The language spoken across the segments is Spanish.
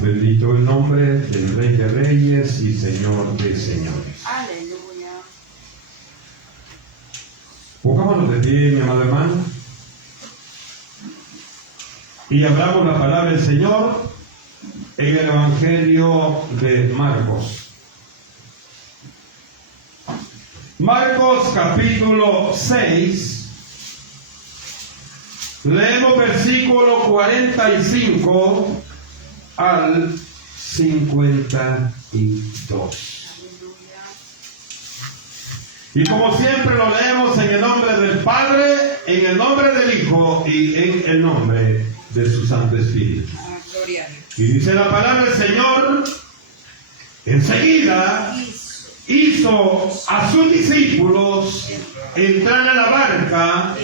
Bendito el nombre del Rey de Reyes y Señor de Señores. Aleluya. Pongámonos de pie, mi amado hermano, y hablamos la palabra del Señor en el Evangelio de Marcos. Marcos capítulo 6. Leemos versículo 45 al 52. Y como siempre lo leemos en el nombre del Padre, en el nombre del Hijo y en el nombre de su Santo Espíritu. Gloria a Dios. Y dice la palabra del Señor: enseguida hizo a sus discípulos entrar a la barca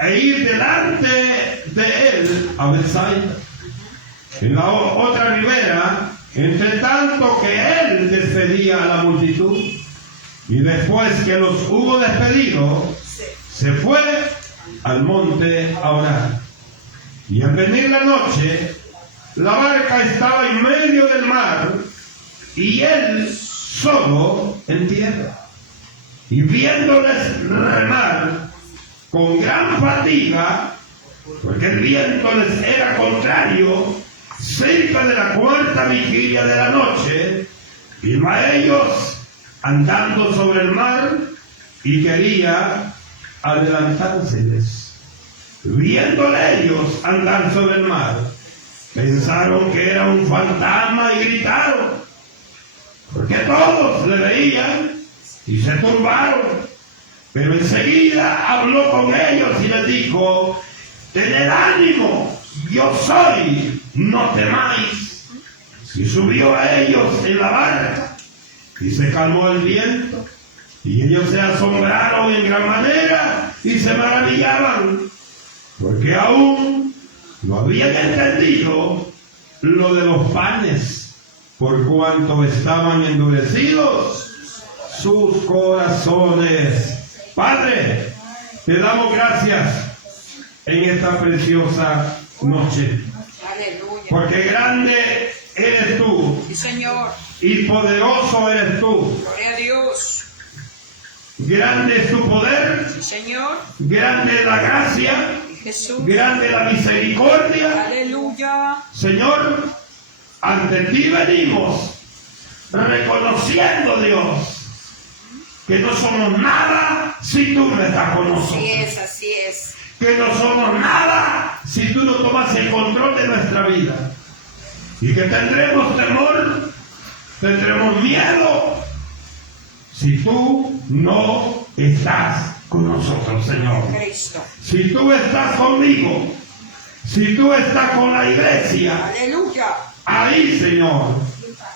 e ir delante de él a Bethsaida, en la otra ribera, entre tanto que él despedía a la multitud. Y después que los hubo despedido, se fue al monte a orar. Y al venir la noche, la barca estaba en medio del mar y él solo en tierra. Y viéndoles remar con gran fatiga, porque el viento les era contrario, cerca de la cuarta vigilia de la noche, vino a ellos andando sobre el mar y quería adelantárseles. Viéndole ellos andar sobre el mar, pensaron que era un fantasma y gritaron, porque todos le veían y se turbaron. Pero enseguida habló con ellos y les dijo: tened ánimo, yo soy, no temáis. Y subió a ellos en la barca y se calmó el viento, y ellos se asombraron en gran manera y se maravillaban, porque aún no habían entendido lo de los panes, por cuanto estaban endurecidos sus corazones. Padre, te damos gracias en esta preciosa noche, Aleluya. porque grande eres tú, Sí, Señor. y poderoso eres tú. Gloria a Dios. Grande es tu poder, Sí, Señor. grande es la gracia, Jesús. grande la misericordia. Aleluya. Señor, ante ti venimos reconociendo, Dios, que no somos nada si tú no estás con nosotros. Así es, así es. Que no somos nada si tú no tomas el control de nuestra vida. Y que tendremos temor, tendremos miedo si tú no estás con nosotros, Señor. Cristo. Si tú estás conmigo, si tú estás con la iglesia, Aleluya. ahí, Señor,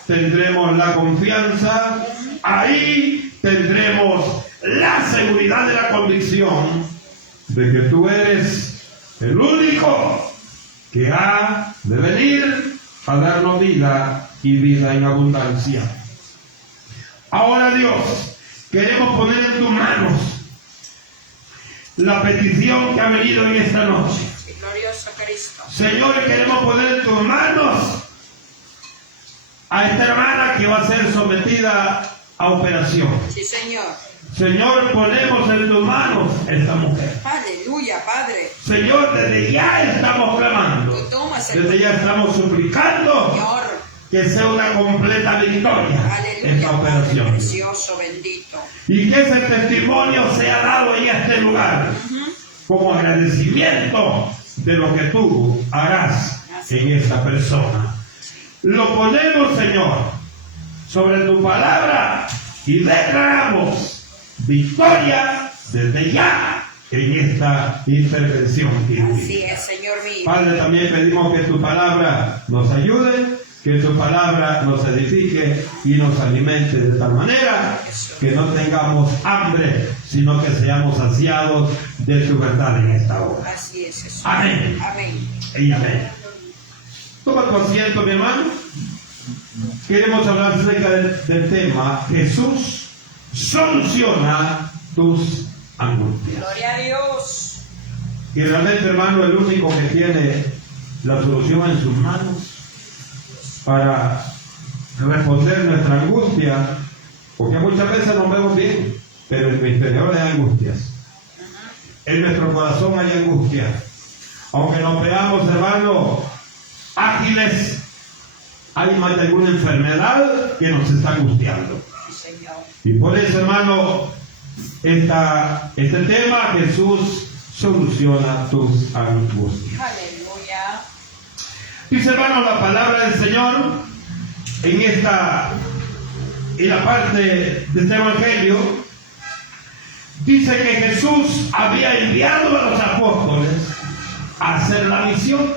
tendremos la confianza, ahí tendremos la seguridad de la convicción de que tú eres el único que ha de venir a darnos vida y vida en abundancia. Ahora, Dios, queremos poner en tus manos la petición que ha venido en esta noche. Sí, glorioso Cristo. Señor, queremos poner en tus manos a esta hermana que va a ser sometida a operación. Sí, Señor. Señor, ponemos en tus manos a esta mujer. Aleluya, Padre. Señor, desde ya estamos clamando, Tú tomas el desde ya estamos suplicando Señor. que sea una completa victoria Aleluya, esta Padre operación. precioso, bendito. Y que ese testimonio sea dado en este lugar como agradecimiento de lo que tú harás en esta persona. Lo ponemos, Señor, sobre tu palabra y declaramos victoria desde ya en esta intervención divina. Así es, Señor mío. Padre, también pedimos que tu palabra nos ayude, que tu palabra nos edifique y nos alimente de tal manera que no tengamos hambre, sino que seamos saciados de tu verdad en esta hora. Así es, Jesús. Amén. Amén. Y amén. Toma tu asiento, mi hermano. Queremos hablar acerca del tema: Jesús soluciona tus angustias. Gloria a Dios. Y realmente, hermano, el único que tiene la solución en sus manos para responder nuestra angustia, porque muchas veces nos vemos bien, pero en mi interior hay angustias. En nuestro corazón hay angustia. Aunque nos veamos, hermanos, ágiles, hay más de alguna enfermedad que nos está angustiando. Y por eso, hermano, este tema, Jesús soluciona tus angustias. Aleluya. Dice, hermano, la palabra del Señor en la parte de este evangelio, dice que Jesús había enviado a los apóstoles a hacer la misión.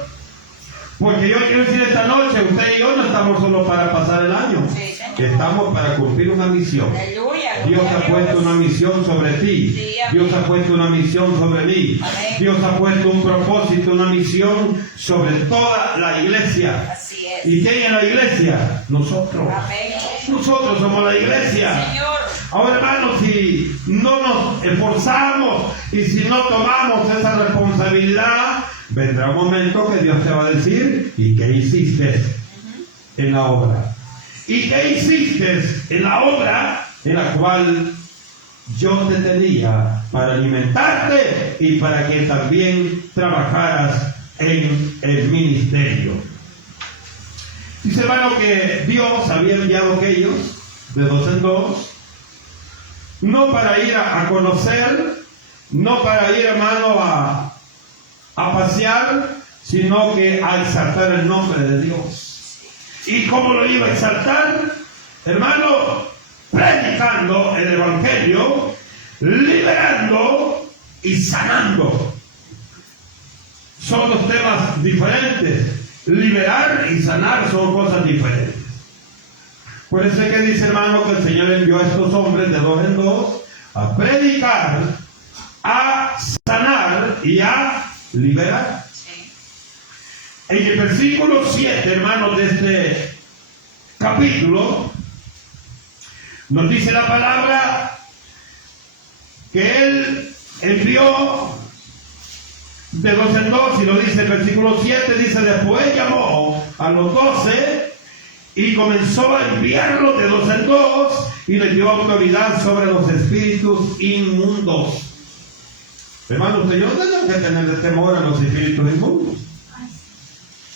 Porque yo quiero decir esta noche, usted y yo no estamos solo para pasar el año, Sí, señor. estamos para cumplir una misión. Aleluya. Dios gloria ha a puesto Dios. una misión sobre ti. Sí, amén. Dios ha puesto una misión sobre mí. Amén. Dios ha puesto un propósito, una misión sobre toda la iglesia. Así es. ¿Y quién es la iglesia? Nosotros. Amén. Nosotros somos la iglesia. Señor. Ahora, hermanos, si no nos esforzamos y si no tomamos esa responsabilidad, vendrá un momento que Dios te va a decir, ¿y qué hiciste en la obra? ¿Y qué hiciste en la obra en la cual yo te tenía para alimentarte y para que también trabajaras en el ministerio? Dice, hermano, que Dios había enviado a aquellos de 2 en 2, no para ir a conocer, no para ir, hermano, a pasear, sino que a exaltar el nombre de Dios. ¿Y cómo lo iba a exaltar? Hermano, predicando el evangelio, liberando y sanando. Son dos temas diferentes. Liberar y sanar son cosas diferentes. Por eso es que dice, hermano, que el Señor envió a estos hombres de 2 en 2 a predicar, a sanar y a liberar. Sí. En el versículo 7, hermanos, de este capítulo, nos dice la palabra que Él envió de 2 en 2, y lo dice el versículo 7, dice, después llamó a los 12 y comenzó a enviarlos de 2 en 2 y les dio autoridad sobre los espíritus inmundos. Hermano, usted y yo tenemos que tenerle temor a los espíritus inmundos.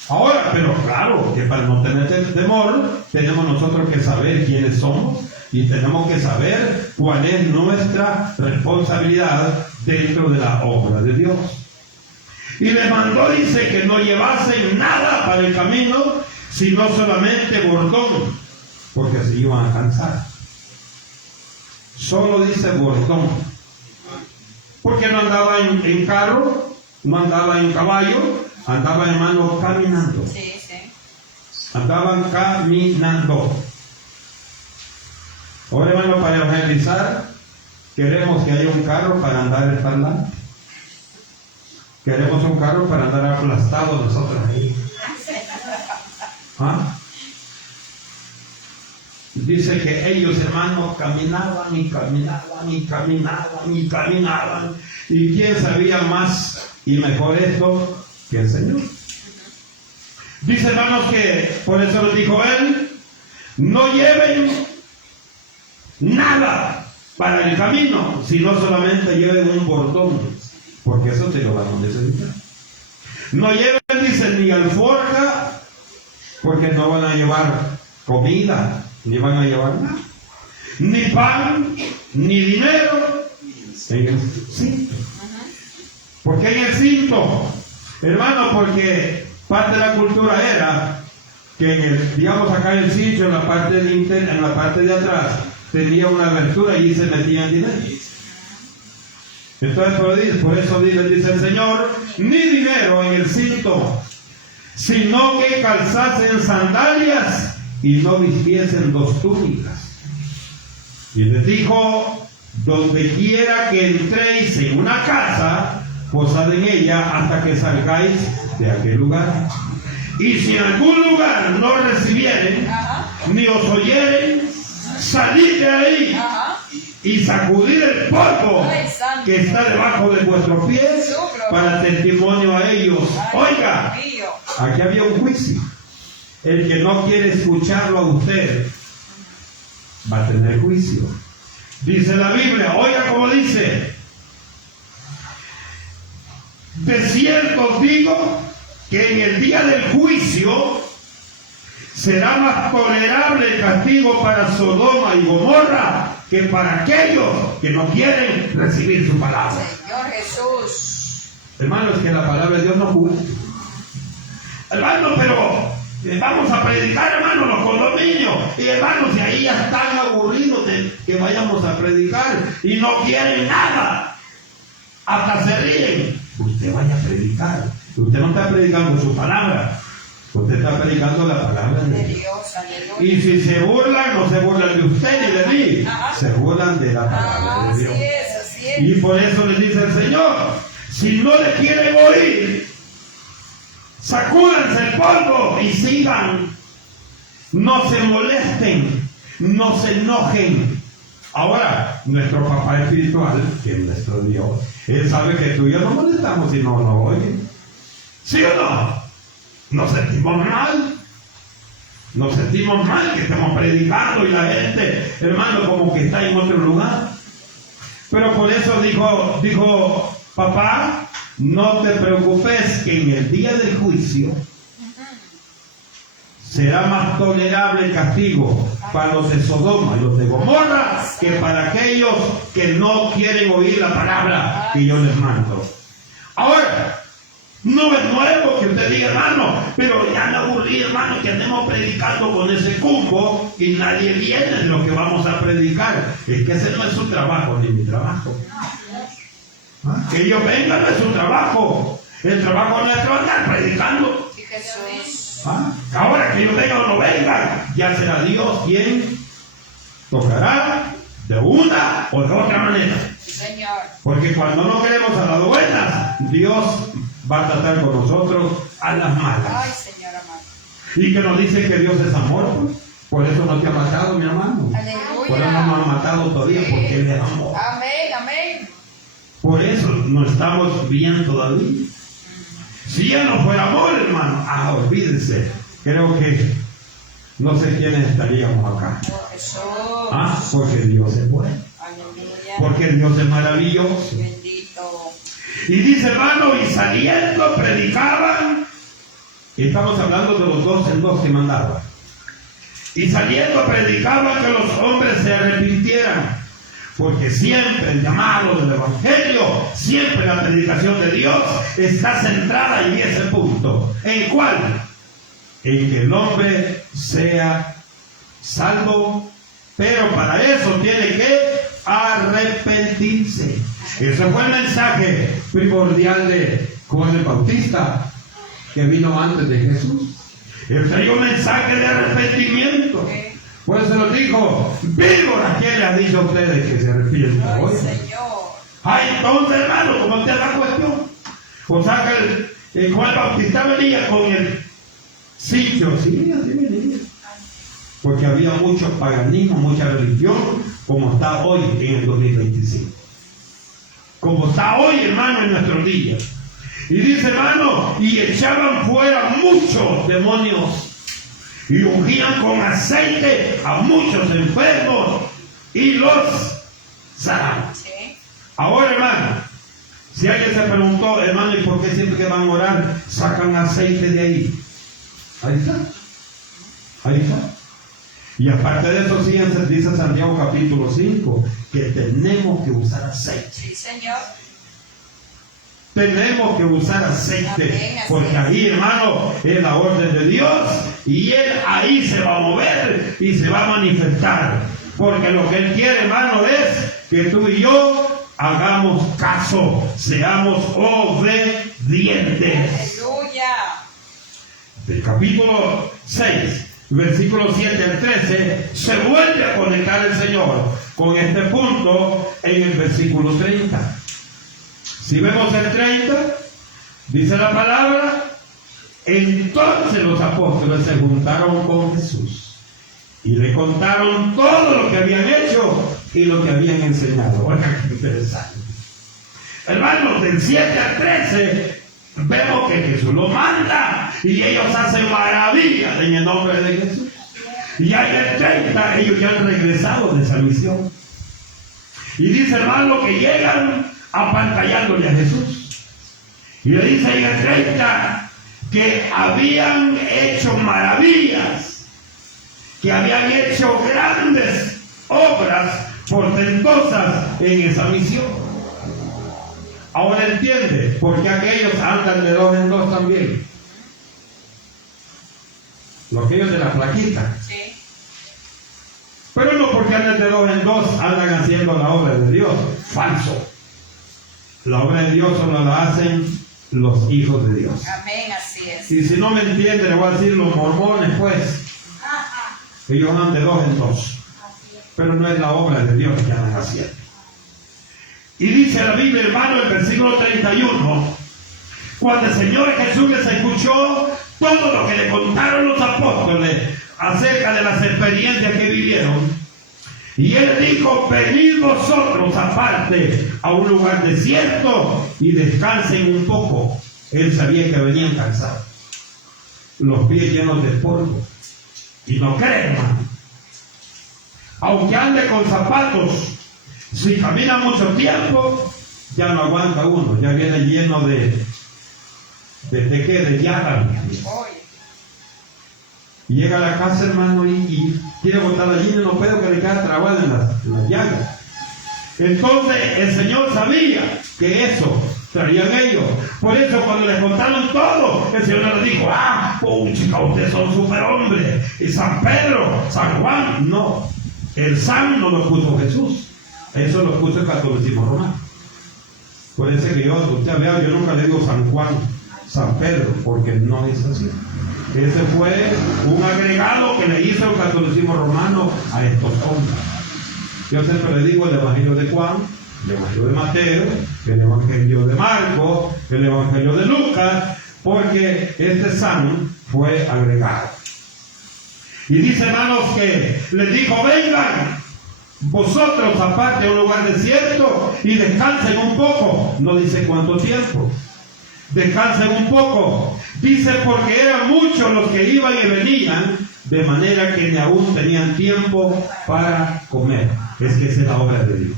Ahora, pero claro, que para no tener temor, tenemos nosotros que saber quiénes somos y tenemos que saber cuál es nuestra responsabilidad dentro de la obra de Dios. Y les mandó, dice, que no llevasen nada para el camino, sino solamente bordón, porque se iban a cansar. Solo dice bordón. Porque no andaba en carro, no andaba en caballo, andaba, hermano, caminando. Sí, sí. Andaban caminando. Ahora, hermano, para evangelizar, queremos que haya un carro para andar en parlante. Queremos un carro para andar aplastado nosotros ahí. ¿Ah? Dice que ellos, hermanos, caminaban y caminaban y caminaban y caminaban. ¿Y quién sabía más y mejor esto que el Señor? Dice, hermanos, que por eso les dijo Él, no lleven nada para el camino, sino solamente lleven un bordón, porque eso te lo van a necesitar. No lleven, dice, ni alforja, porque no van a llevar comida, ni van a llevar nada, ni pan, ni dinero en el cinto. ¿Por qué en el cinto? Hermano, porque parte de la cultura era que en el, digamos acá en el cinto, en la parte de atrás, tenía una abertura y se metían dinero. Entonces, por eso dice el Señor, ni dinero en el cinto, sino que calzasen sandalias y no vistiesen 2 túnicas. Y les dijo, donde quiera que entréis en una casa, posad en ella hasta que salgáis de aquel lugar. Y si en algún lugar no recibieren, ni os oyeren, salid de ahí y sacudid el polvo que está debajo de vuestros pies para testimonio a ellos. Oiga, aquí había un juicio. el que no quiere escucharlo a usted va a tener juicio. Dice la Biblia, oiga como dice: de cierto os digo que en el día del juicio será más tolerable el castigo para Sodoma y Gomorra que para aquellos que no quieren recibir su palabra. Señor Jesús. Hermanos, que la palabra de Dios no juzga. Hermanos, pero vamos a predicar, hermanos, los condominios. Y hermanos, y ahí ya están aburridos de que vayamos a predicar y no quieren nada. Hasta se ríen. Usted vaya a predicar. Usted no está predicando su palabra. Usted está predicando la palabra de Dios. Y si se burlan, no se burlan de usted ni de mí. Se burlan de la palabra de Dios. Así es. Y por eso les dice el Señor: si no le quieren oír, sacúdanse el polvo y sigan. No se molesten, no se enojen. Ahora, nuestro papá espiritual, que es nuestro Dios, Él sabe que tú y yo no molestamos si no nos oyen. ¿Sí o no? Nos sentimos mal. Nos sentimos mal que estemos predicando y la gente, hermano, como que está en otro lugar. Pero por eso dijo papá: no te preocupes, que en el día del juicio será más tolerable el castigo para los de Sodoma y los de Gomorra que para aquellos que no quieren oír la palabra que yo les mando. Ahora, no es nuevo que usted diga, hermano, pero ya me aburrí, hermano, que andemos predicando con ese cupo y nadie viene de lo que vamos a predicar. Es que ese no es su trabajo ni mi trabajo. Que ellos vengan no es su trabajo. El trabajo nuestro es andar predicando. Ahora que ellos vengan o no vengan, ya será Dios quien tocará de una o de otra manera. Porque cuando no queremos a las buenas, Dios va a tratar con nosotros a las malas. Y que nos dice que Dios es amor, pues. Por eso no te ha matado, mi hermano. Aleluya. Por eso no nos ha matado todavía, porque Él es amor. Amén. Por eso no estamos bien todavía. Si Él no fuera amor, hermano, olvídense. Creo que no sé quiénes estaríamos acá. Porque Dios es bueno. Aleluya. Porque Dios es maravilloso. Bendito. Y dice, hermano, y saliendo predicaban. Y estamos hablando de los 2 en 2 que mandaban. Y saliendo predicaban que los hombres se arrepintieran. Porque siempre el llamado del Evangelio, siempre la predicación de Dios está centrada en ese punto. ¿En cuál? En que el hombre sea salvo, pero para eso tiene que arrepentirse. Ese fue el mensaje primordial de Juan el Bautista, que vino antes de Jesús. Él traía un mensaje de arrepentimiento. Por eso lo dijo: víbora, ¿quién le ha dicho a ustedes que se arrepientan hoy? Entonces, hermano, ¿cómo está la cuestión? O sea que el Juan Bautista venía con el sitio, sí, así venía. Porque había mucho paganismo, mucha religión, como está hoy en el 2025. Como está hoy, hermano, en nuestros días. Y dice, hermano, y echaban fuera muchos demonios. Y ungían con aceite a muchos enfermos y los sanaban. ¿Sí? Ahora, hermano, si alguien se preguntó, hermano, ¿y por qué siempre que van a orar sacan aceite de ahí? Ahí está. Ahí está. Y aparte de eso, sí, dice Santiago capítulo 5, que tenemos que usar aceite. Sí, Señor. Tenemos que usar aceite, porque ahí, hermano, es la orden de Dios y Él ahí se va a mover y se va a manifestar. Porque lo que Él quiere, hermano, es que tú y yo hagamos caso, seamos obedientes. Aleluya. Del capítulo 6, versículo 7 al 13, se vuelve a conectar el Señor con este punto en el versículo 30. Si vemos el 30, dice la palabra: entonces los apóstoles se juntaron con Jesús y le contaron todo lo que habían hecho y lo que habían enseñado. Oigan, qué interesante. Hermanos, del 7 al 13 vemos que Jesús lo manda y ellos hacen maravillas en el nombre de Jesús. Y hay de 30, ellos ya han regresado de esa misión. Y dice, hermano, que llegan apantallándole a Jesús. Y le dice en el 30 que habían hecho maravillas, que habían hecho grandes obras portentosas en esa misión. Ahora entiende por qué aquellos andan de 2 en 2 también. Los aquellos de la plaquita. Sí. Pero no porque andan de 2 en 2 andan haciendo la obra de Dios. Falso. La obra de Dios solo la hacen los hijos de Dios. Amén, así es. Y si no me entiende, le voy a decir los mormones, pues. Ellos andan de 2 en 2. Pero no es la obra de Dios que andan haciendo. Y dice la Biblia, hermano, el versículo 31, cuando el Señor Jesús les escuchó todo lo que le contaron los apóstoles acerca de las experiencias que vivieron, y Él dijo, venid vosotros aparte a un lugar desierto y descansen un poco. Él sabía que venían cansados, los pies llenos de polvo. Y no creen, hermano, aunque ande con zapatos, si camina mucho tiempo, ya no aguanta uno, ya viene lleno de llagas. Y llega a la casa, hermano, y quiere botar la llave, no puede, que le queda trabada en las llagas. Entonces el Señor sabía que eso traían ellos. Por eso cuando les contaron todo, el Señor les dijo, chica, ustedes son superhombres. Y San Pedro, San Juan, no. El San no lo puso Jesús. Eso lo puso el catolicismo romano. Por eso que usted vea, yo nunca le digo San Juan, San Pedro, porque no es así. Ese fue un agregado que le hizo el catolicismo romano a estos hombres. Yo siempre le digo el Evangelio de Juan, el Evangelio de Mateo, el Evangelio de Marcos, el Evangelio de Lucas, porque este San fue agregado. Y dice, hermanos, que les dijo, vengan vosotros aparte a un lugar desierto y descansen un poco. No dice cuánto tiempo. Descansen un poco. Dice, porque eran muchos los que iban y venían, de manera que ni aún tenían tiempo para comer. Es que esa es la obra de Dios.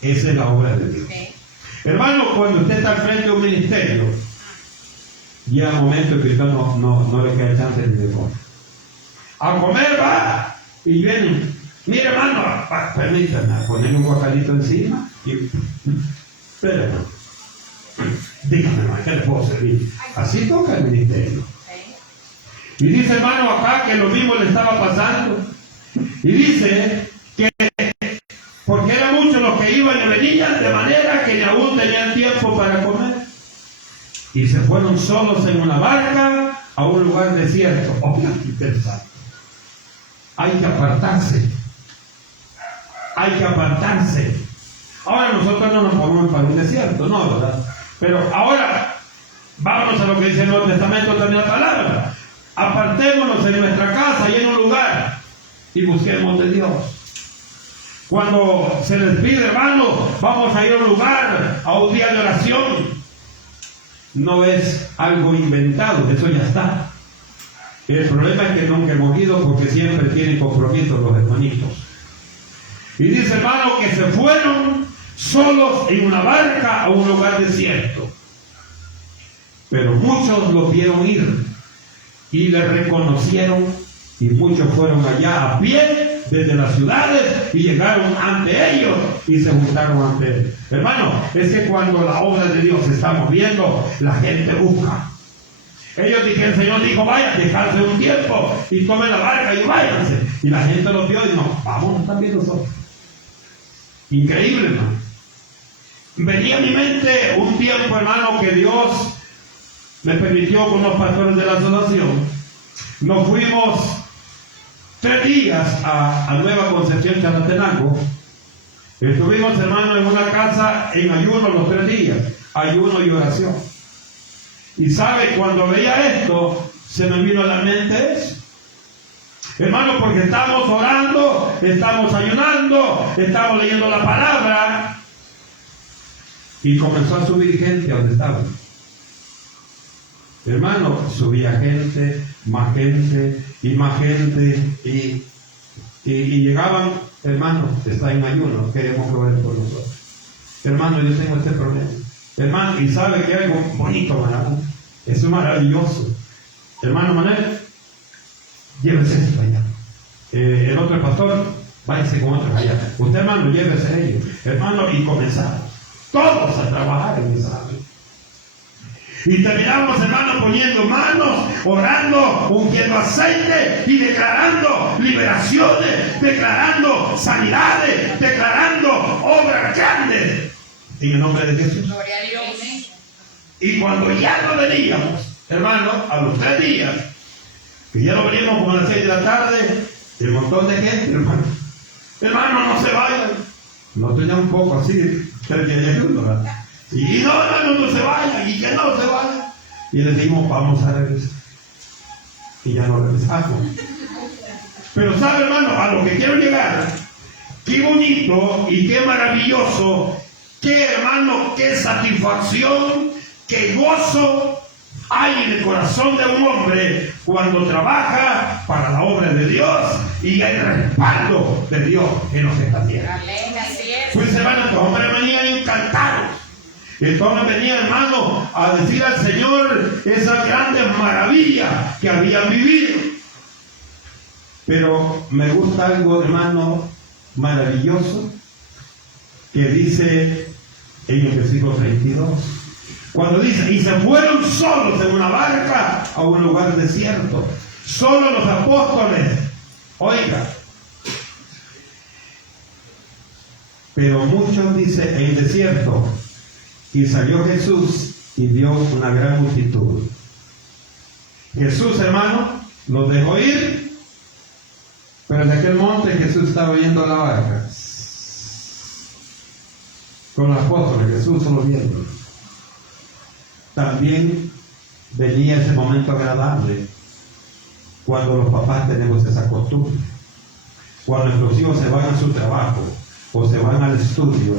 Esa es la obra de Dios. Hermano, cuando usted está al frente de un ministerio, llega un momento que usted no le queda chance ni de comer. A comer va y vienen. Mire, hermano, permítame ponerle un guacalito encima y espérame. Dígame, hermano, ¿qué le puedo servir? Así toca el ministerio. Y dice, hermano, acá que lo mismo le estaba pasando. Y dice que porque eran muchos los que iban y venían, de manera que ni aún tenían tiempo para comer. Y se fueron solos en una barca a un lugar desierto. Qué interesante. Hay que apartarse. Hay que apartarse. Ahora nosotros no nos ponemos para un desierto, no, ¿verdad? Pero ahora, vámonos a lo que dice el Nuevo Testamento también la palabra. Apartémonos en nuestra casa y en un lugar y busquemos de Dios. Cuando se les pide, hermano, vamos a ir a un lugar, a un día de oración. No es algo inventado, eso ya está. El problema es que nunca hemos ido porque siempre tienen compromisos los hermanitos. Y dice, hermano, que se fueron solos en una barca a un lugar desierto. Pero muchos los vieron ir y le reconocieron, y muchos fueron allá a pie desde las ciudades y llegaron ante ellos y se juntaron ante él. Hermano, es que cuando la obra de Dios se está moviendo, la gente busca. Ellos dijeron, el Señor dijo, vayan, descansen un tiempo y tomen la barca y váyanse. Y la gente los vio y no, vamos también nosotros. Increíble, hermano. Venía a mi mente un tiempo, hermano, que Dios me permitió con los pastores de la asociación. Nos fuimos 3 días a Nueva Concepción, Chalatenango. Estuvimos, hermano, en una casa en ayuno los 3 días, ayuno y oración. Y sabe, cuando veía esto, se me vino a la mente eso. Hermano, porque estamos orando, estamos ayunando, estamos leyendo la palabra. Y comenzó a subir gente a donde estaban. Hermano, subía gente, y más gente, y llegaban, hermano, está en ayuno, queremos que oren por nosotros. Hermano, yo tengo este problema. Hermano, y sabe que hay algo bonito, hermano. Eso es maravilloso. Hermano Manuel, llévese esto allá. El otro pastor, váyase con otros allá. Usted, hermano, llévese a ellos. Hermano, y comenzamos todos a trabajar en esa área. Y terminamos, hermano, poniendo manos, orando, ungiendo aceite y declarando liberaciones, declarando sanidades, declarando obras grandes en el nombre de Jesús. Gloria a Dios. Y cuando ya lo veníamos, hermano, a los 3 días, que ya lo veníamos como a las 6 de la tarde, el montón de gente, hermano. Hermano, no se vayan. No tenía un poco así, 3 días de ayuno, ¿verdad? Y no, hermano, no se vayan, y que no se vayan. Y le dijimos, vamos a regresar. Y ya no regresamos. Pero sabe, hermano, a lo que quiero llegar, qué bonito y qué maravilloso, qué, hermano, qué satisfacción, qué gozo hay en el corazón de un hombre cuando trabaja para la obra de Dios y hay respaldo de Dios en los que está tierra. Amén, así es. Pues, hermano, estos hombres venían encantados. Entonces venía, hermano, a decir al Señor esas grandes maravillas que habían vivido. Pero me gusta algo, hermano, maravilloso, que dice en el versículo 32. Cuando dice, y se fueron solos en una barca a un lugar desierto. Solo los apóstoles. Oiga. Pero muchos, dice, en el desierto. Y salió Jesús y vio una gran multitud. Jesús, hermano, los dejó ir, pero en aquel monte Jesús estaba yendo a la barca. Con los apóstoles, Jesús solo viendo. También venía ese momento agradable cuando los papás tenemos esa costumbre. Cuando nuestros hijos se van a su trabajo o se van al estudio,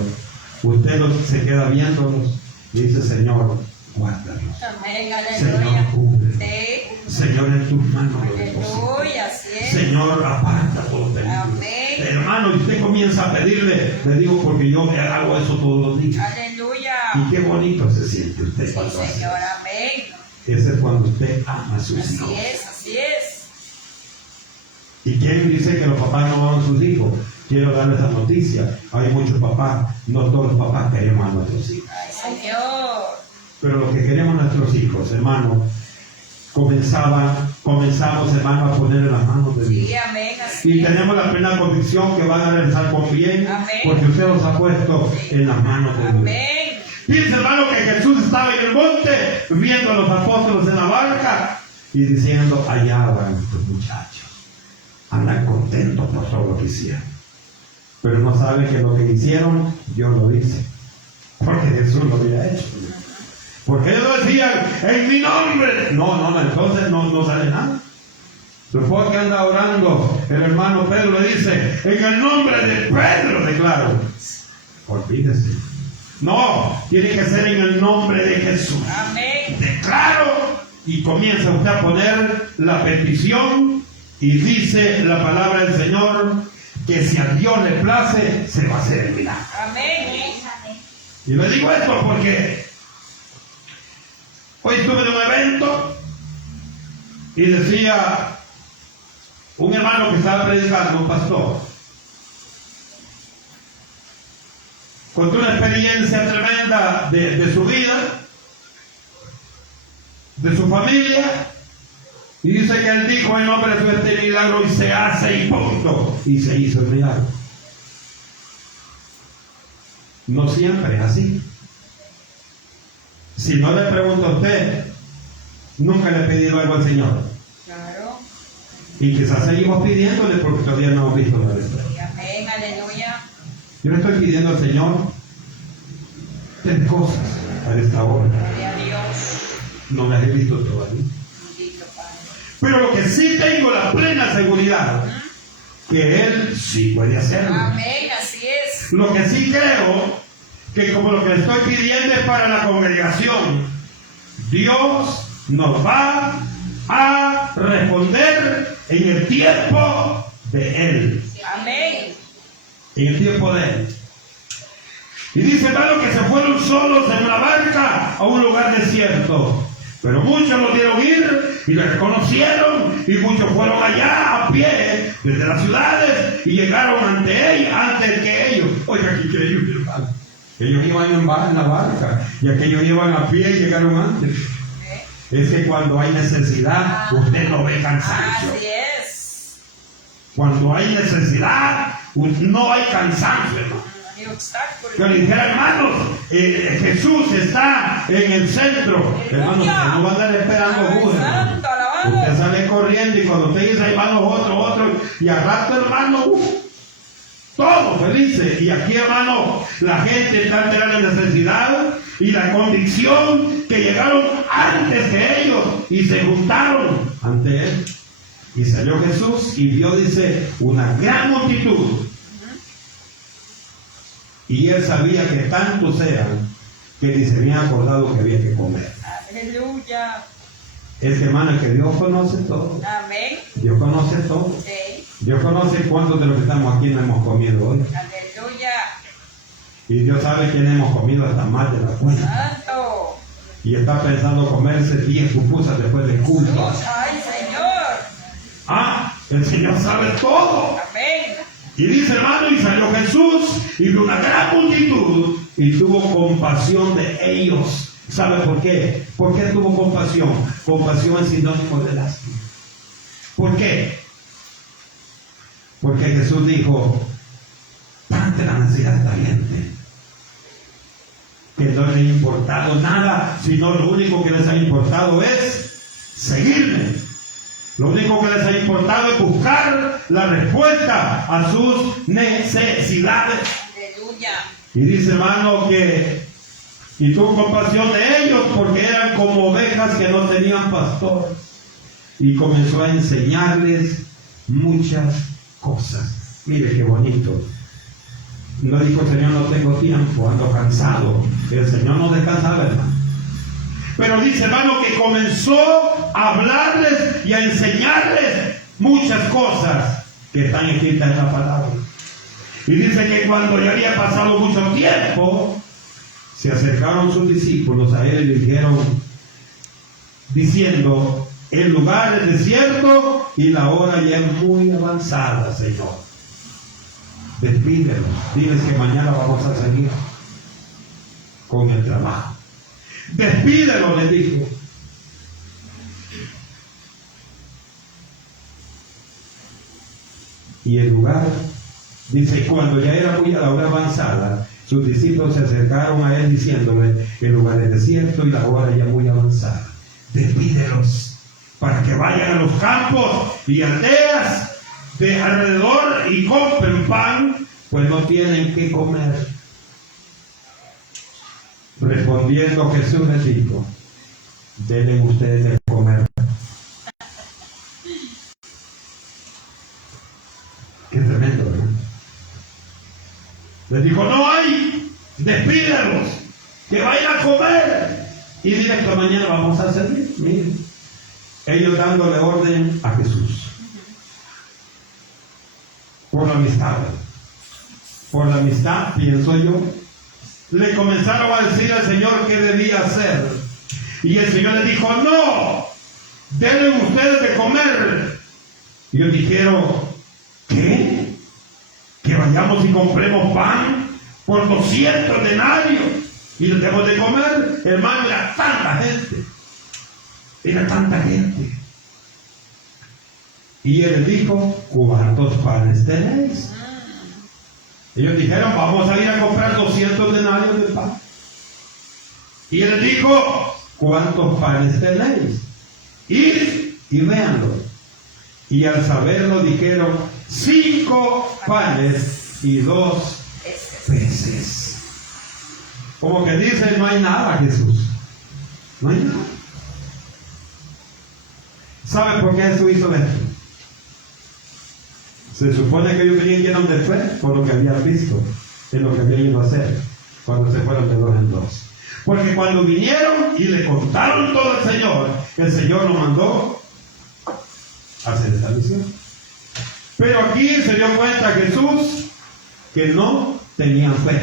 usted se queda viéndolos y dice, Señor, guárdalos. Amén, Señor, aleluya. cúbrelos. Sí. Señor, en tus manos los deposito. Aleluya, así es. Señor, aparta todo peligro. Amén. Hermano, y usted comienza a pedirle, le digo porque yo hago eso todos los días. Aleluya. Y qué bonito se siente usted Sí, cuando hace Señor, eso. amén. Ese es cuando usted ama a sus Así hijos. es, así es. ¿Y quién dice que los papás no aman a sus hijos? Quiero darles esa noticia. Hay muchos papás, no todos los papás queremos a nuestros hijos. Ay, Señor. Pero lo que queremos nuestros hijos, hermano, comenzamos, hermano, a poner en las manos de Dios. Sí, amén, así Y es. tenemos la plena convicción que van a regresar con bien, Amén. porque usted los ha puesto en las manos de Dios. Amén. Dice, hermano, que Jesús estaba en el monte, viendo a los apóstoles en la barca y diciendo, allá van estos muchachos. Andan contentos por todo lo que hicieron. Pero no saben que lo que hicieron, Dios lo dice. Porque Jesús lo había hecho. Porque ellos decían, en mi nombre. No, entonces no sale nada. Después que anda orando, el hermano Pedro le dice, en el nombre de Pedro declaro. Olvídese. No, tiene que ser en el nombre de Jesús. Amén. Declaro, y comienza usted a poner la petición, y dice la palabra del Señor, que si a Dios le place, se va a hacer el milagro. Amén. Y le digo esto porque hoy estuve en un evento y decía un hermano que estaba predicando, un pastor, contó una experiencia tremenda de su vida, de su familia, y dice que él dijo en nombre de este milagro y se hace y punto, y se hizo el milagro. No siempre es así. Si no le pregunto a usted, nunca le he pedido algo al Señor. Claro. Y quizás seguimos pidiéndole porque todavía no hemos visto la respuesta. Sí, amén, aleluya. Yo le estoy pidiendo al Señor 3 cosas para esta hora. Gloria a Dios. No las he visto todavía. Bendito Padre. Pero lo que sí tengo la plena seguridad, que Él sí puede hacerlo. Amén, así es. Lo que sí creo, que como lo que le estoy pidiendo es para la congregación, Dios nos va a responder en el tiempo de Él. Amén. En el tiempo de Él. Y dice, hermano, que se fueron solos en una barca a un lugar desierto. Pero muchos lo vieron ir y le reconocieron, y muchos fueron allá a pie desde las ciudades y llegaron ante él antes que ellos. Oiga, qué increíble, hermano. Ellos iban en la barca y aquellos iban a pie y llegaron antes. Es que cuando hay necesidad, usted no ve cansancio. Así es. Cuando hay necesidad, no hay cansancio, hermano. Hay obstáculos. Que le dijera, hermanos, Jesús está en el centro. Hermanos, usted no va a andar esperando bus, hermano. Santo, alabado. Usted sale corriendo y cuando usted dice, hermanos, otro, y al rato, hermano, todos felices. Y aquí, hermano, la gente está ante la necesidad y la convicción que llegaron antes que ellos y se juntaron ante él. Y salió Jesús y vio, dice, una gran multitud. Y él sabía que tantos eran que ni se habían acordado que había que comer. Aleluya. Es que, hermano, que Dios conoce todo. Amén. Dios conoce todo. Sí. Dios conoce cuántos de los que estamos aquí no hemos comido hoy. Aleluya. Y Dios sabe quién hemos comido hasta más de la cuenta. Santo. Y está pensando comerse 10 pupusas después del culto. Ay, Señor. Ah, el Señor sabe todo. Amén. Y dice, hermano, y salió Jesús y vio una gran multitud y tuvo compasión de ellos. ¿Sabe por qué? ¿Por qué tuvo compasión? Compasión es sinónimo de lástima. ¿Por qué? Porque Jesús dijo, tanta la necesidad de esta gente, que no les ha importado nada, sino lo único que les ha importado es seguirme. Lo único que les ha importado es buscar la respuesta a sus necesidades. Aleluya. Y dice, hermano, que y tuvo compasión de ellos porque eran como ovejas que no tenían pastor. Y comenzó a enseñarles muchas cosas. Mire qué bonito. No dijo, Señor, no tengo tiempo, ando cansado. El Señor no descansaba, hermano. Pero dice, hermano, que comenzó a hablarles y a enseñarles muchas cosas que están escritas en la palabra. Y dice que cuando ya había pasado mucho tiempo, se acercaron sus discípulos a él y le dijeron, diciendo, el lugar es desierto y la hora ya es muy avanzada, Señor. Despídelos, diles que mañana vamos a seguir con el trabajo. Despídelo, le dijo. Y el lugar, dice, cuando ya era muy a la hora avanzada, sus discípulos se acercaron a él diciéndole, el lugar es desierto y la hora ya muy avanzada. Despídelos para que vayan a los campos y aldeas de alrededor y compren pan, pues no tienen que comer. Respondiendo Jesús les dijo, denle ustedes de comer. Qué tremendo, ¿verdad? Les dijo, no hay, despídelos, que vayan a comer. Y digan que mañana vamos a servir. Miren, ellos dándole orden a Jesús. Por la amistad, pienso yo, le comenzaron a decir al Señor qué debía hacer. Y el Señor le dijo, no, denle ustedes de comer. Y ellos dijeron, ¿qué? ¿Que vayamos y compremos pan por 200 denarios y les demos de comer? Hermano, era tanta gente. Era tanta gente. Y él les dijo, ¿cuántos panes tenéis? Ellos dijeron, vamos a ir a comprar 200 denarios de pan. Y él dijo, ¿cuántos panes tenéis? Id y véanlo. Y al saberlo dijeron, 5 panes y 2 peces. Como que dice, no hay nada, Jesús. No hay nada. ¿Sabe por qué Jesús hizo esto? Se supone que ellos venían llenos de fe por lo que habían visto, en lo que habían ido a hacer cuando se fueron de 2 en 2. Porque cuando vinieron y le contaron todo al Señor, el Señor lo mandó a hacer esta misión. Pero aquí se dio cuenta Jesús que no tenían fe.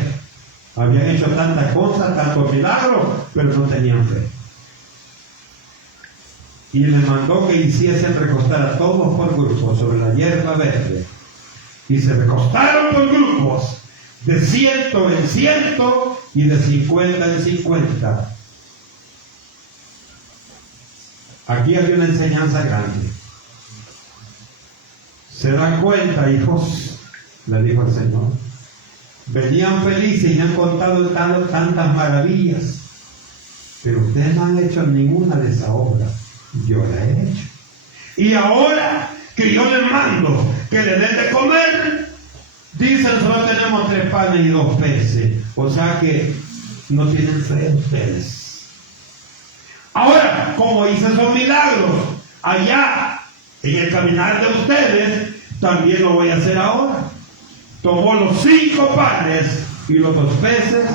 Habían hecho tantas cosas, tantos milagros, pero no tenían fe. Y les mandó que hiciesen recostar a todos por grupos sobre la hierba verde. Y se recostaron por grupos, de 100 en 100 y de 50 en 50. Aquí hay una enseñanza grande. ¿Se dan cuenta, hijos? Le dijo el Señor. Venían felices y han contado tantas maravillas, pero ustedes no han hecho ninguna de esas obras. Yo la he hecho. Y ahora que yo les mando que le den de comer, dicen solo tenemos 3 panes y 2 peces. O sea que no tienen fe ustedes. Ahora, como hice esos milagros allá en el caminar de ustedes, también lo voy a hacer ahora. Tomó los 5 panes y los 2 peces,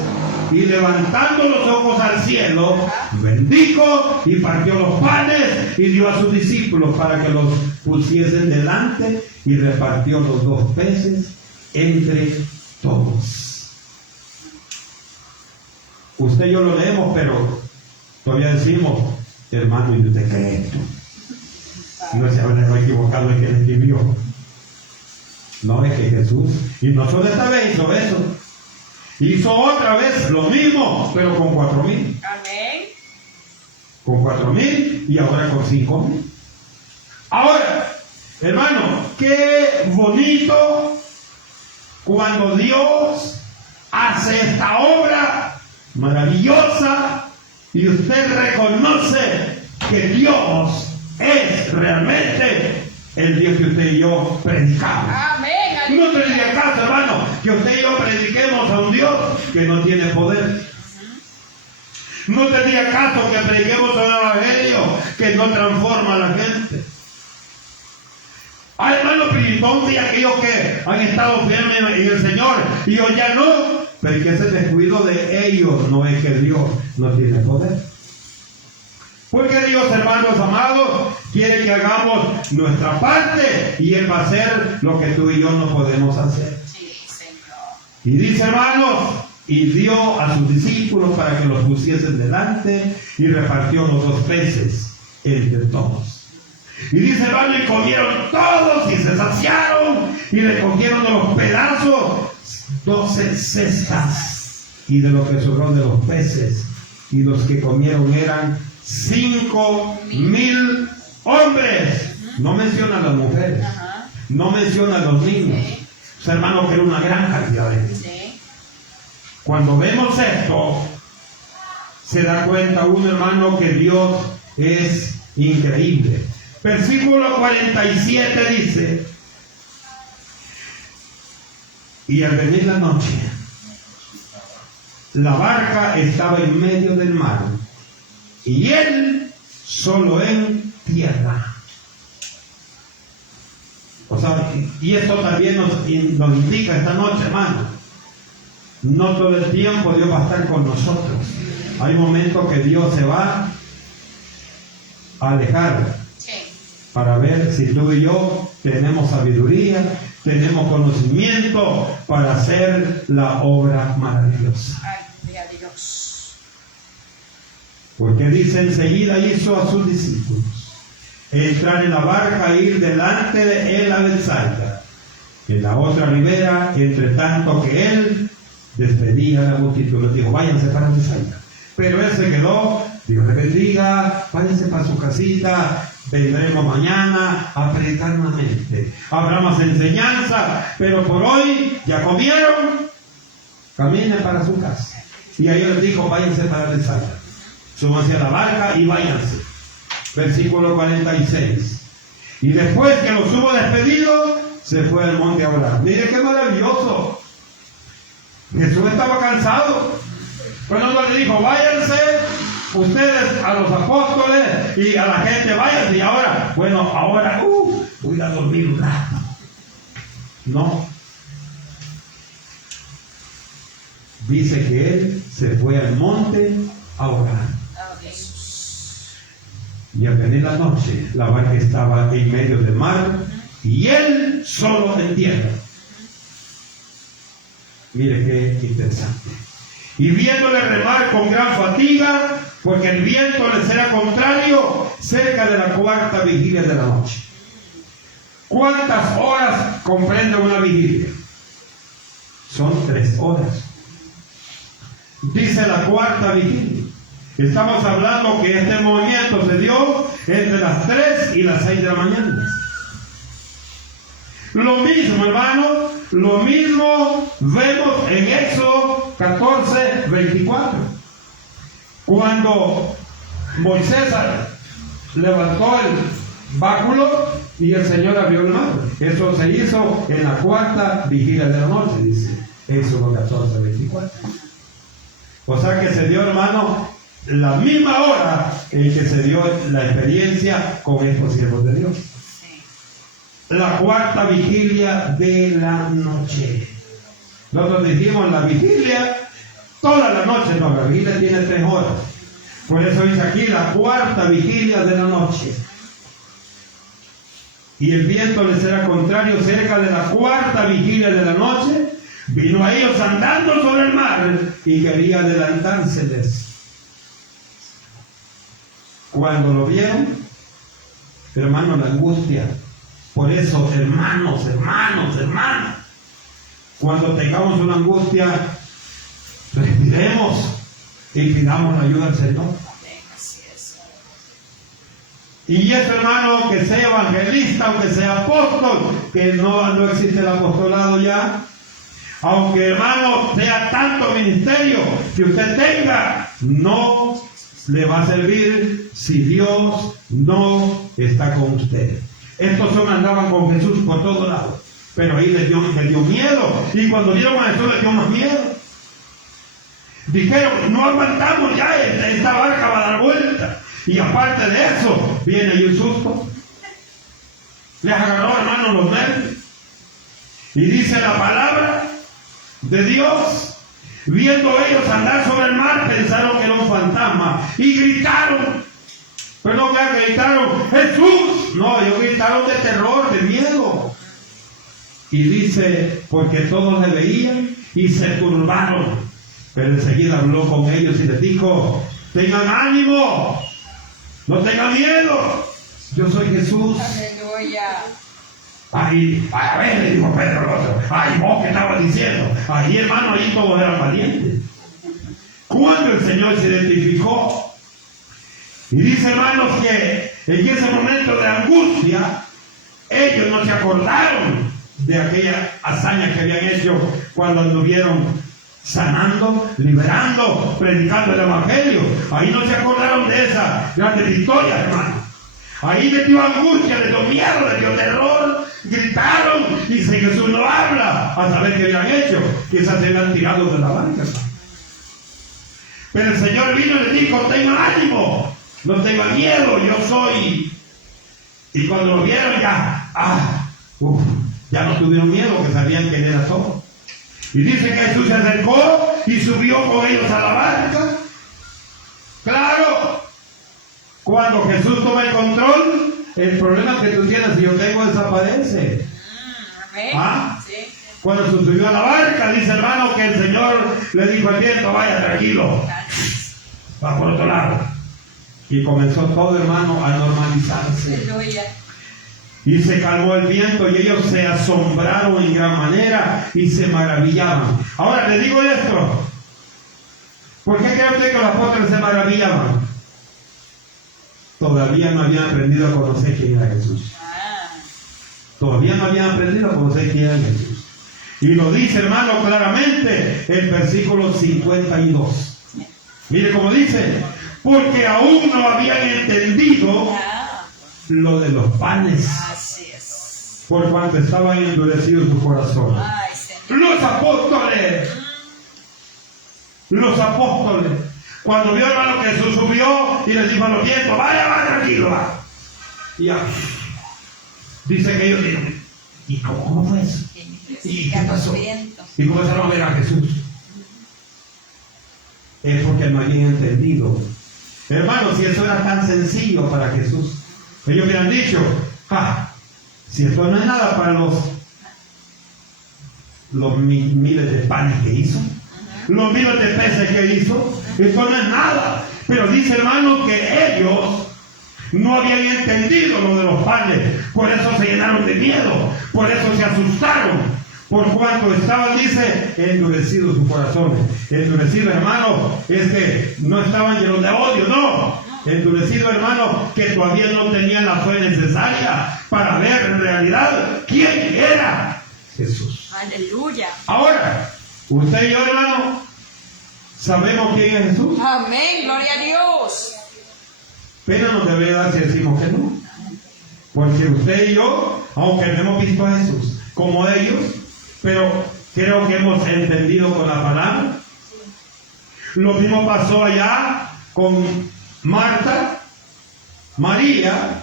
y levantando los ojos al cielo, bendijo y partió los panes y dio a sus discípulos para que los pusiesen delante, y repartió los 2 peces entre todos. Usted y yo lo leemos, pero todavía decimos, hermano, ¿y usted cree esto? No se habrá equivocado en que él escribió. No, es que Jesús, y no solo esta vez hizo eso, hizo otra vez lo mismo, pero con 4,000. Amén. Con 4,000 y ahora con 5,000. Ahora, hermano, qué bonito cuando Dios hace esta obra maravillosa y usted reconoce que Dios es realmente el Dios que usted y yo predicamos. Amén. No tendría caso, hermano, que usted y yo prediquemos a un Dios que no tiene poder. No tendría caso que prediquemos a un evangelio que no transforma a la gente. Hay hermanos primitontes y aquellos que han estado firmes en el Señor y hoy ya no, pero que ese descuido de ellos no es que Dios no tiene poder. Porque Dios, hermanos amados, quiere que hagamos nuestra parte y Él va a hacer lo que tú y yo no podemos hacer. Sí, Señor. Y dice, hermanos, y dio a sus discípulos para que los pusiesen delante y repartió los 2 peces entre todos. Y dice, hermano, y comieron todos y se saciaron y recogieron de los pedazos 12 cestas. Y de lo que sobró de los peces, y los que comieron eran 5,000 hombres. No menciona a las mujeres, no menciona a los niños. Pues, hermano, que era una gran cantidad de gente. Sí. Cuando vemos esto, se da cuenta un hermano que Dios es increíble. Versículo 47 dice: y al venir la noche, la barca estaba en medio del mar, y él solo en tierra. O sea, y esto también nos indica esta noche, hermano. No todo el tiempo Dios va a estar con nosotros. Hay momentos que Dios se va a alejar para ver si tú y yo tenemos sabiduría, tenemos conocimiento para hacer la obra maravillosa. Ay, a Dios. Porque dice, enseguida hizo a sus discípulos entrar en la barca e ir delante de él a Bethsaida, en la otra ribera, entre tanto que él despedía a la multitud. Les dijo, váyanse para Bethsaida. Pero él se quedó, Dios le bendiga, váyanse para su casita, vendremos mañana a predicar nuevamente. Habrá más enseñanza, pero por hoy ya comieron, caminen para su casa. Y ahí les dijo, váyanse para Bethsaida. Súbanse a la barca y váyanse. Versículo 46. Y después que los hubo despedido, se fue al monte a orar. Mire qué maravilloso. Jesús estaba cansado. Cuando le dijo, váyanse ustedes a los apóstoles y a la gente, váyanse. Y ahora, bueno, ahora, voy a dormir un rato. No. Dice que él se fue al monte a orar. Oh, Jesús. Y al venir la noche, la barca estaba en medio del mar y él solo en tierra. Mire qué interesante. Y viéndole remar con gran fatiga, porque el viento les era contrario, cerca de la cuarta vigilia de la noche. ¿Cuántas horas comprende una vigilia? Son 3 horas. Dice la cuarta vigilia. Estamos hablando que este movimiento se dio entre las 3 y las 6 de la mañana. Lo mismo, hermano, lo mismo vemos en Éxodo 14, 24. Cuando Moisés levantó el báculo y el Señor abrió el mar. Eso se hizo en la cuarta vigilia de la noche, dice Éxodo 14, 24. O sea que se dio, hermano, la misma hora en que se dio la experiencia con estos siervos de Dios. La cuarta vigilia de la noche. Nosotros dijimos la vigilia toda la noche, no, la vigilia tiene 3 horas. Por eso dice aquí la cuarta vigilia de la noche. Y el viento les era contrario cerca de la cuarta vigilia de la noche. Vino a ellos andando sobre el mar y quería adelantárseles. Cuando lo vieron, hermano, la angustia. Por eso, hermanos, cuando tengamos una angustia, respiremos y pidamos la ayuda al Señor. Y eso, hermano, que sea evangelista, aunque sea apóstol, que no existe el apostolado ya, aunque, hermano, sea tanto ministerio que usted tenga, no le va a servir si Dios no está con usted. Estos hombres andaban con Jesús por todos lados, pero ahí les dio miedo, y cuando vieron a Jesús les dio más miedo. Dijeron, no aguantamos ya, esta barca va a dar vuelta. Y aparte de eso, viene ahí un susto. Les agarró, hermano, los nervios. Y dice la palabra de Dios, viendo ellos andar sobre el mar, pensaron que era un fantasma y gritaron. Pero no que gritaron, Jesús. No, ellos gritaron de terror, de miedo. Y dice, porque todos le veían y se turbaron. Pero enseguida habló con ellos y les dijo, tengan ánimo, no tengan miedo, yo soy Jesús. Aleluya. Ahí, a ver, le dijo Pedro al otro, ay, vos que estabas diciendo, ahí, hermano, ahí todos eran valientes. Cuando el Señor se identificó, y dice, hermanos, que en ese momento de angustia, ellos no se acordaron de aquella hazaña que habían hecho cuando anduvieron sanando, liberando, predicando el Evangelio. Ahí no se acordaron de esa grande victoria, hermano. Ahí les dio angustia, les dio miedo, les dio terror, gritaron, y si Jesús no habla, a saber qué habían hecho, quizás se habían tirado de la barca. Pero el Señor vino y les dijo, tengan ánimo, no tengan miedo, yo soy. Y cuando lo vieron ya ya no tuvieron miedo, que sabían quién era todo. Y dice que Jesús se acercó y subió con ellos a la barca. Claro, cuando Jesús toma el control, el problema que tú tienes, si yo tengo, desaparece. Sí. Cuando se subió a la barca, dice, hermano, que el Señor le dijo al viento, vaya tranquilo, va por otro lado. Y comenzó todo, hermano, a normalizarse. Aleluya. Y se calmó el viento y ellos se asombraron en gran manera y se maravillaban. Ahora les digo esto. ¿Por qué cree usted que los apóstoles se maravillaban? Todavía no habían aprendido a conocer quién era Jesús. Todavía no habían aprendido a conocer quién era Jesús. Y lo dice, hermano, claramente el versículo 52. Mire cómo dice. Porque aún no habían entendido lo de los panes. Así es. Por cuanto estaban endurecidos su corazón. Ay, Señor. Los apóstoles, cuando vio, hermano, que Jesús subió y les dijo a los vientos, vaya, tranquilo, va. Y ya. Dice que ellos dijeron, ¿y cómo fue eso? ¿Y qué pasó? ¿Y cómo se va a ver a Jesús? es porque no habían entendido. Hermanos, si eso era tan sencillo para Jesús, ellos hubieran dicho, si esto no es nada para los miles de panes que hizo, los miles de peces que hizo, esto no es nada. Pero dice, hermano, que ellos no habían entendido lo de los panes, por eso se llenaron de miedo, por eso se asustaron, por cuanto estaban, dice, endurecidos sus corazones. Endurecidos, hermano, es que no estaban llenos de odio, no. Endurecidos, hermano, que todavía no tenían la fe necesaria para ver en realidad quién era Jesús. Aleluya. Ahora, usted y yo, hermano, sabemos quién es Jesús. Amén. Gloria a Dios. Pena nos debería dar si decimos que no. Porque usted y yo, aunque no hemos visto a Jesús como ellos, pero creo que hemos entendido con la palabra. Lo mismo pasó allá con Marta, María,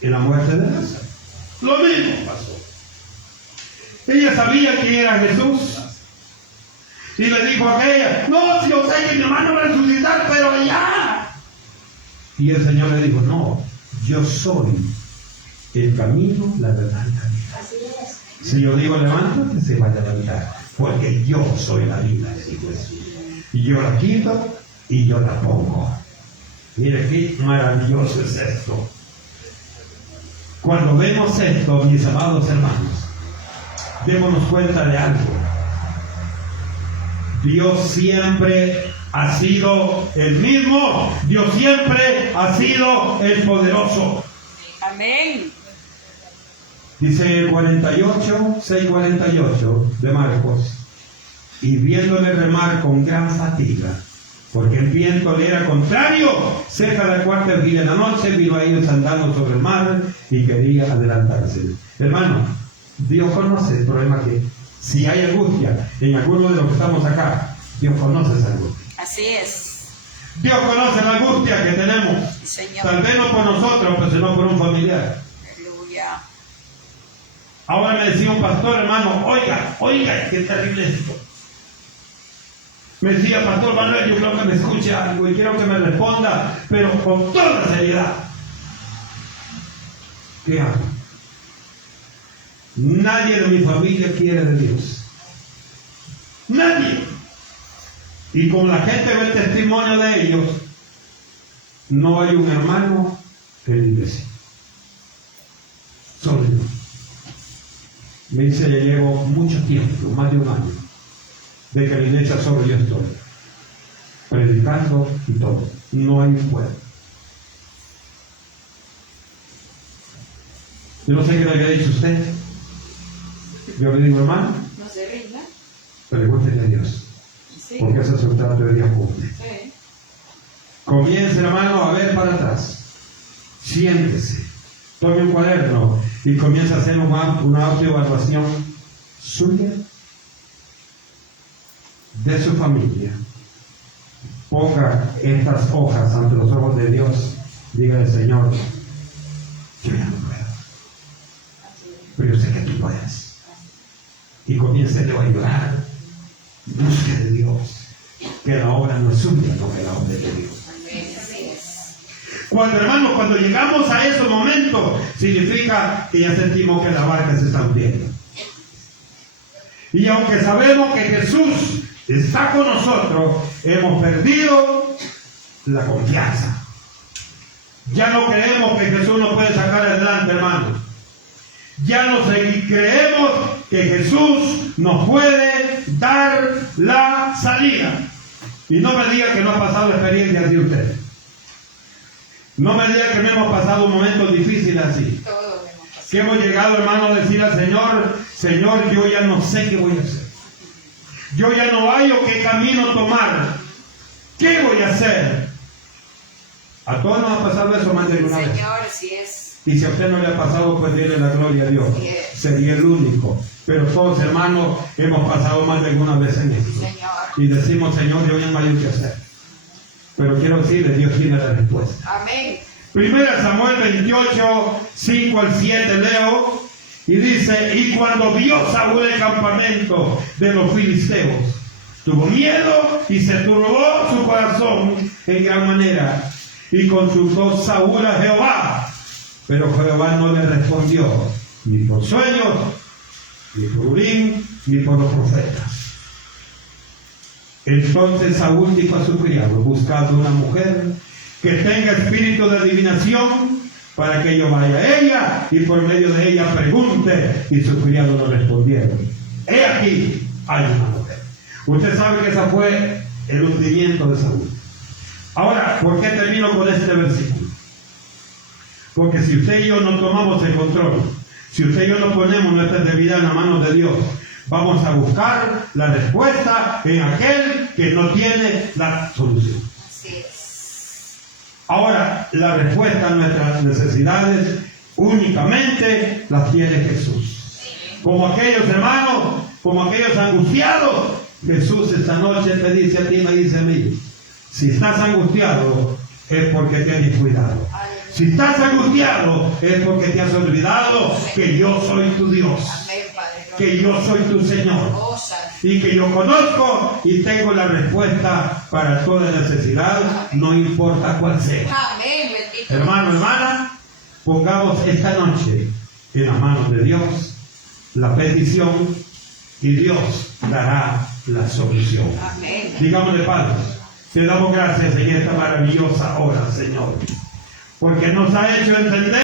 en la muerte de Lázaro. Lo mismo pasó. Ella sabía quién era Jesús. Y le dijo a aquella, no, si yo sé que mi hermano va a resucitar, pero ya. Y el Señor le dijo, no, yo soy el camino, la verdad y la vida. Si yo digo levántate, se va a levantar, porque yo soy la vida, dijo Jesús. Y yo la quito y yo la pongo. Mire qué maravilloso es esto. Cuando vemos esto, mis amados hermanos, démonos cuenta de algo. Dios siempre ha sido el mismo. Dios siempre ha sido el poderoso. Amén. Dice el 6:48 de Marcos. Y viéndole remar con gran fatiga, porque el viento le era contrario, cerca de la cuarta vigilia de la noche, vino a ellos andando sobre el mar y quería adelantarse. Hermano, Dios conoce el problema que si hay angustia en alguno de los que estamos acá, Dios conoce esa angustia. Así es. Dios conoce la angustia que tenemos. Sí, Señor. Tal vez no por nosotros, pero sino por un familiar. Aleluya. Ahora me decía un pastor, hermano, oiga, qué terrible esto. Me decía, Pastor Manuel, yo creo que me escuche algo y quiero que me responda, pero con toda seriedad. ¿Qué hago? Nadie de mi familia quiere de Dios. Nadie. Y como la gente ve el testimonio de ellos, no hay un hermano en la iglesia. Solo yo. Me dice, ya llevo mucho tiempo, más de un año, de que en la iglesia solo yo estoy, predicando y todo. No hay un pueblo. Yo no sé qué le había dicho usted. Yo le digo, hermano, No se rinda. pregúntele a Dios. Sí. Porque ese es el trato de Dios cumple. Sí. Comience, hermano, a ver para atrás. Siéntese. Tome un cuaderno y comience a hacer una autoevaluación suya, de su familia. Ponga estas hojas ante los ojos de Dios. Dígale, Señor, yo ya no puedo, pero yo sé que tú puedes. Y comience a llorar. Busque de Dios, que la obra no es suya, no que la obra es de Dios. Cuando llegamos a esos momentos, significa que ya sentimos que la barca se está hundiendo. Y aunque sabemos que Jesús está con nosotros, hemos perdido la confianza. Ya no creemos que Jesús nos puede sacar adelante, hermano. Ya no creemos que Jesús nos puede dar la salida. Y no me diga que no ha pasado experiencias de usted. No me diga que no hemos pasado momentos difíciles así. Todos hemos pasado. Que hemos llegado, hermano, a decir al Señor, Señor, yo ya no sé qué voy a hacer. Yo ya no hallo qué camino tomar. ¿Qué voy a hacer? A todos nos ha pasado eso más de una vez. Señor, sí es. Y si a usted no le ha pasado, pues viene la gloria a Dios. Sería el único. Pero todos, hermanos, hemos pasado más de alguna vez en esto. Señor. Y decimos, Señor, yo ya no hay que hacer. Pero quiero decirle, Dios tiene la respuesta. Amén. Primera Samuel 28, 5 al 7 leo. Y dice, y cuando vio Saúl el campamento de los filisteos, Tuvo miedo y se turbó su corazón en gran manera. Y consultó Saúl a Jehová, pero Jehová no le respondió, ni por sueños, ni por Urim, ni por los profetas. Entonces Saúl dijo a su criado: buscad una mujer que tenga espíritu de adivinación, para que yo vaya a ella y por medio de ella pregunte. Y sus criados le respondieron: he aquí, hay una mujer. Usted sabe que ese fue el hundimiento de Saúl. Ahora, ¿por qué termino con este versículo? Porque si usted y yo no tomamos el control, si usted y yo no ponemos nuestra debilidad en la mano de Dios, vamos a buscar la respuesta en aquel que no tiene la solución. Así es. Ahora, la respuesta a nuestras necesidades únicamente las tiene Jesús. Como aquellos hermanos, como aquellos angustiados, Jesús esta noche te dice a ti, me dice a mí: si estás angustiado es porque tienes cuidado. Si estás angustiado es porque te has olvidado que yo soy tu Dios, Amén, Padre. que yo soy tu Señor, Oh, Santo. y que yo conozco y tengo la respuesta para toda necesidad, no importa cuál sea. Amén, bendito. Hermano, hermana, pongamos esta noche en las manos de Dios la petición y Dios dará la solución. Amén. Digámosle: Padre, te damos gracias en esta maravillosa hora, Señor, porque nos ha hecho entender